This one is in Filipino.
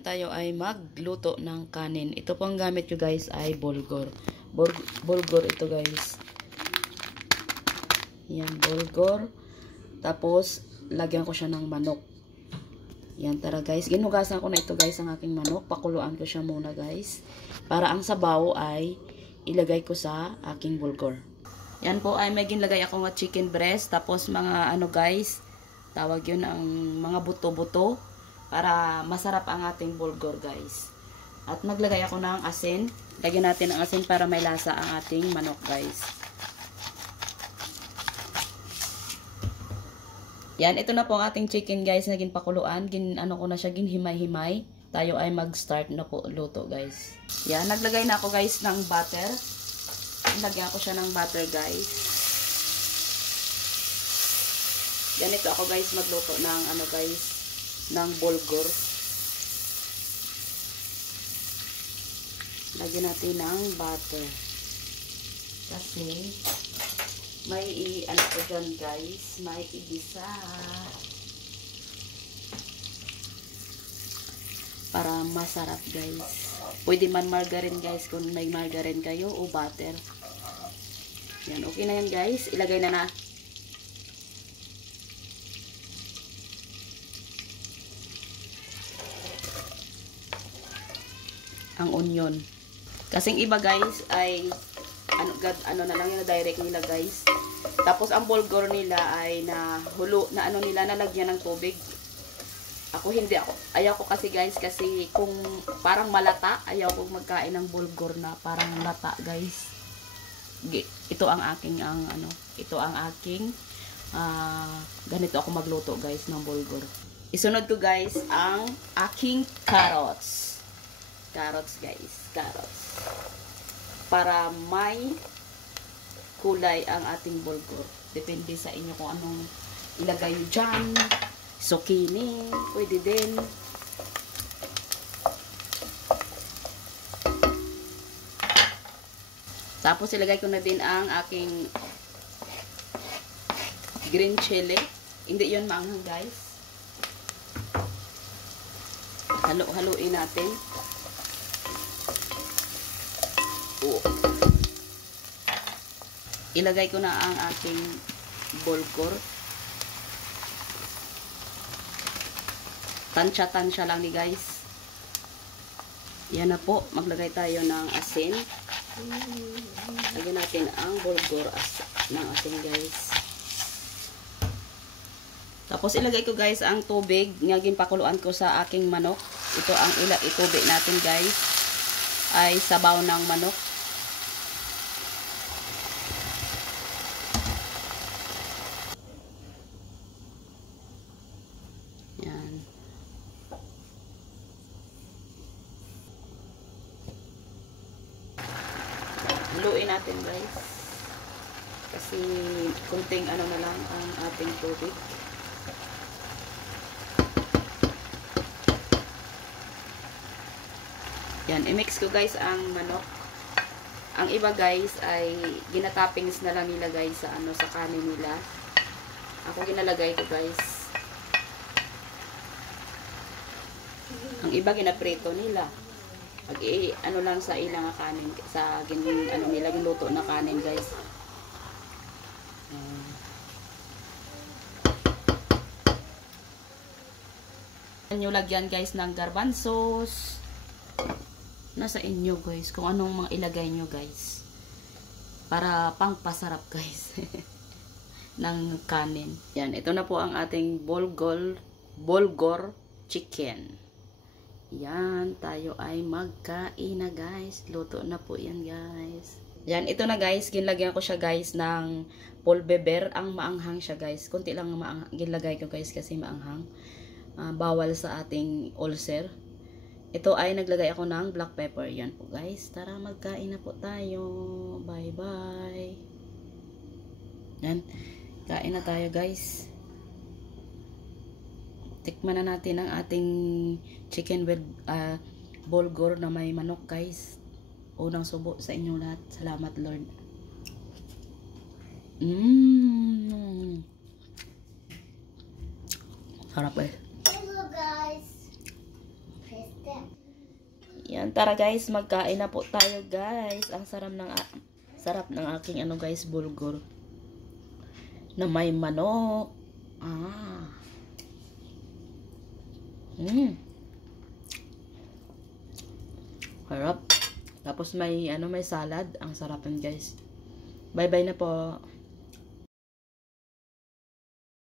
Tayo ay magluto ng kanin. Ito pong gamit ko guys ay bulgur. Bulgur ito guys. Yan, bulgur. Tapos, lagyan ko siya ng manok. Yan, tara guys. Ginugasan ko na ito guys ang aking manok. Pakuluan ko siya muna guys. Para ang sabaw ay ilagay ko sa aking bulgur. Yan po ay may ginlagay ako ng chicken breast. Tapos mga ano guys, tawag yun ang mga buto-buto. Para masarap ang ating bulgur guys. At maglagay ako ng asin. Lagyan natin ang asin para may lasa ang ating manok guys. Yan, ito na po ang ating chicken guys na ginpakuluan. Ano ko na siya, ginhimay-himay. Tayo ay mag-start na po luto guys. Yan, naglagay na ako guys ng butter. Lagyan ko siya ng butter guys. Yan, ito ako guys magluto ng ano guys, ng bulgur. Lagyan natin ng butter. Kasi may ano ko dyan guys, may igisa. Para masarap guys. Pwede man margarine guys kung may margarine kayo o butter. Yan, okay na yan guys. Ilagay na na. Ang onion. Kasing iba guys ay ano na lang yung direct nila guys. Tapos ang bulgur nila ay nalagyan ng tubig. Ako hindi ayaw ko kasi guys kasi kung parang malata, ayaw ko magkain ng bulgur na parang lata guys. Ito ang aking ganito ako magluto guys ng bulgur. Isunod ko guys ang aking carrots. Carrots guys, carrots. Para may kulay ang ating bulgur. Depende sa inyo kung anong ilagay nyo dyan. Zucchini, pwede din. Tapos ilagay ko na din ang aking green chili. Hindi yun maanghang guys. Halo-haluin natin. Ilagay ko na ang aking bulgur. Tansya-tansya lang ni guys. Yan na po. Maglagay tayo ng asin. Lagyan natin ang bulgur ng asin guys. Tapos ilagay ko guys ang tubig. Ngaging pakuluan ko sa aking manok. Ito ang itubig natin guys. Ay sabaw ng manok. Yan. Haluin natin guys. Kasi kunting ano na lang ang ating tubig. Yan, i-mix ko guys ang manok. Ang iba guys ay ginatoppings na lang nila guys sa sa kanin nila. Ako ginalagay ko guys. Ang iba ginaprito nila. Pag ano lang sa ilang kanin sa nila ginuto na kanin guys. Nyo lagyan guys ng garbanzos. Nasa inyo guys kung anong mga ilagay nyo guys. Para pangpasarap guys. ng kanin. Yan, ito na po ang ating bulgur chicken. Yan, tayo ay magkain na guys. Luto na po yan guys. Yan, ito na guys. Ginlagyan ko siya guys ng pulbeber. Ang maanghang siya guys. Kunti lang ginlagay ko guys kasi maanghang. Bawal sa ating ulcer. Ito ay naglagay ako ng black pepper. Yan po guys. Tara magkain na po tayo. Bye bye. Yan. Kain na tayo guys. Tikman na natin ang ating chicken with bulgur na may manok guys. Unang subo sa inyo lahat. Salamat Lord. Sarap eh. Hello guys. Press the Ayan, tara guys, magkain na po tayo guys. Ang sarap ng aking ano guys, bulgur. Na may manok. Harap. Tapos may may salad. Ang sarap yun guys. Bye bye na po.